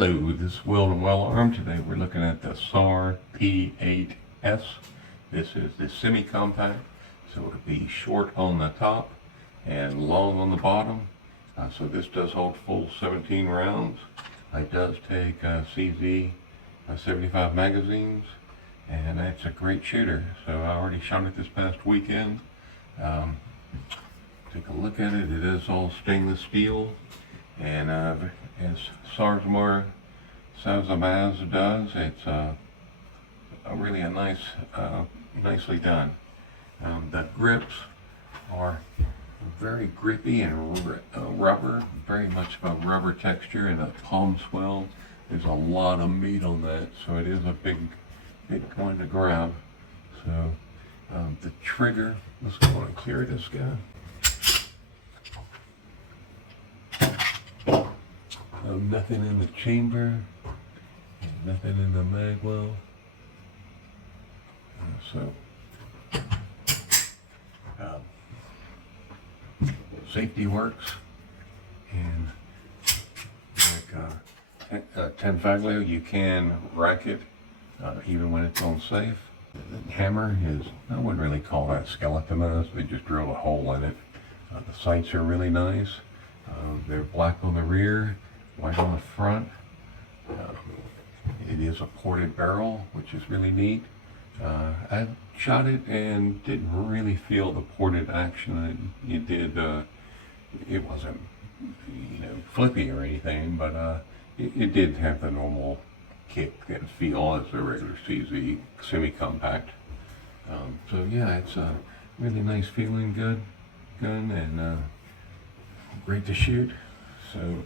Hello, this is Will and Well Armed. Today we're looking at the SAR P8S. This is the semi-compact, so it'll be short on the top and long on the bottom. So this does hold full 17 rounds. It does take CZ75 magazines, and that's a great shooter. So I already shot it this past weekend. Take a look at it. It is all stainless steel, and as Sarsilmaz does, it's really a nice, nicely done. The grips are very grippy and rubber, very much of a rubber texture, and the palm swell. There's a lot of meat on that, so it is a big one to grab. So the trigger, let's go and clear this guy. Nothing in the chamber, nothing in the mag well. Safety works, and like 10 faglio, you can rack it even when it's on safe. The hammer is, I wouldn't really call that skeletonized, they just drilled a hole in it. The sights are really nice. They're black on the rear, white on the front. It is a ported barrel, which is really neat. I shot it and didn't really feel the ported action that it did. It wasn't, flippy or anything, but it did have the normal kick and feel as the regular CZ semi-compact. So yeah, it's a really nice feeling, good gun, and great to shoot. So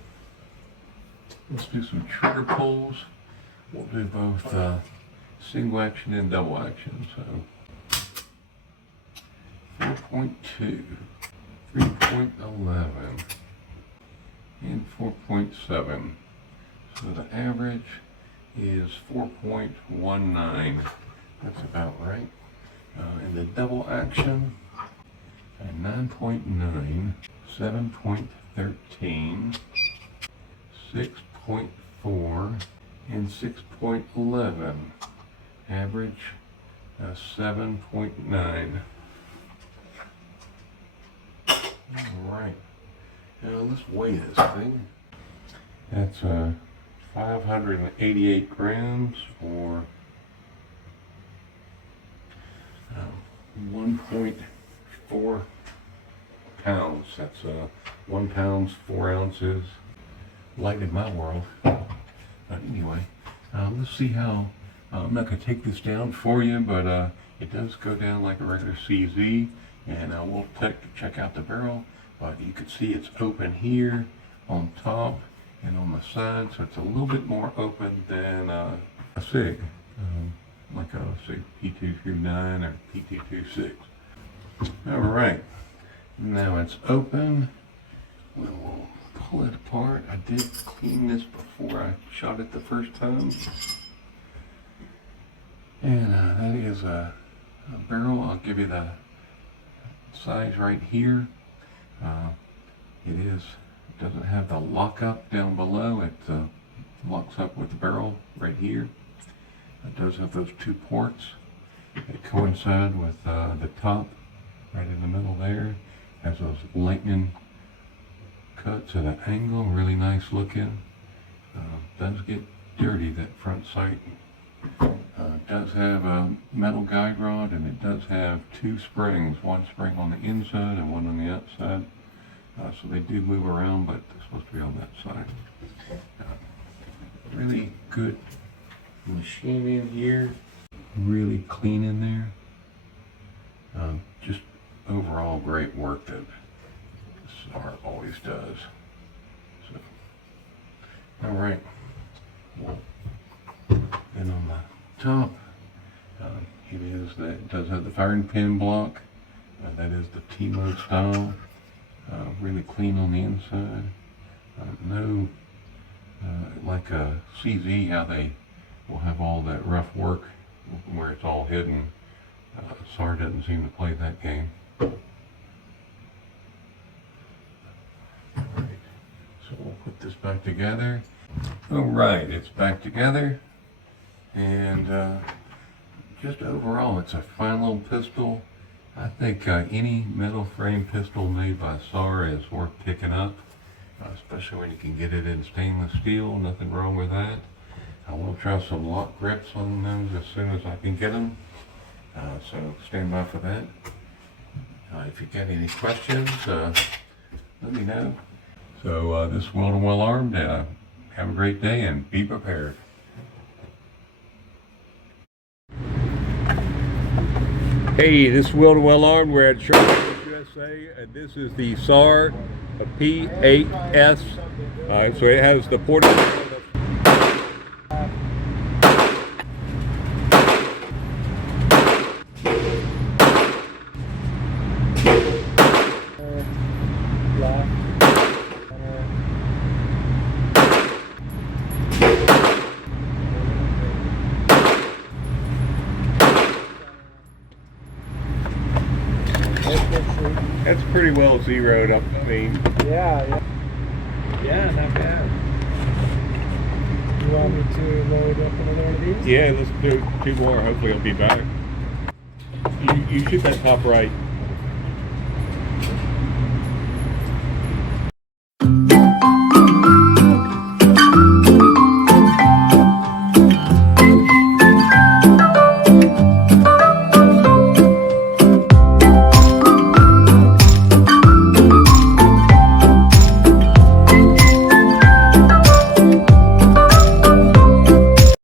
let's do some trigger pulls. We'll do both single action and double action. So 4.2, 3.11, and 4.7. So the average is 4.19. That's about right. And the double action, 9.9, 7.13, 6.4, and 6.11. Average 7.9. Alright, now let's weigh this thing. That's 588 grams, or 1.4 pounds. That's 1 pound, 4 ounces. Light in my world. But anyway, let's see how. I'm not going to take this down for you, but it does go down like a regular CZ, and we'll check out the barrel. But you can see it's open here on top and on the side, so it's a little bit more open than a SIG, like a SIG P229 or P226. All right, now it's open. We'll pull it apart. I did clean this before I shot it the first time. And that is a barrel. I'll give you the size right here. It doesn't have the lockup down below. It locks up with the barrel right here. It does have those 2 ports. They coincide with the top right in the middle there. Has those lightning cuts at an angle, really nice looking. Does get dirty, that front sight. It does have a metal guide rod, and it does have 2 springs, one spring on the inside and one on the outside. So they do move around, but they're supposed to be on that side. Really good machining here, really clean in there. Just overall great work that SAR always does. So, all right. And on the top, it does have the firing pin block. That is the T-mode style. Really clean on the inside. No, like a CZ, how they will have all that rough work where it's all hidden. SAR doesn't seem to play that game. Alright, so we'll put this back together. Alright, it's back together, and just overall it's a fine little pistol. I think any metal frame pistol made by SAR is worth picking up, especially when you can get it in stainless steel. Nothing wrong with that. I will try some lock grips on those as soon as I can get them, so stand by for that. If you got any questions, let me know. So this is Well and Well Armed. Have a great day and be prepared. Hey, this is Will and Well Armed. We're at Sarsilmaz, USA, and this is the SAR P8S. So it has the portable. That's pretty well zeroed up. I mean, yeah, not bad. You want me to load up another one of these? Yeah, let's do 2 more. Hopefully it'll be better. You shoot that top right.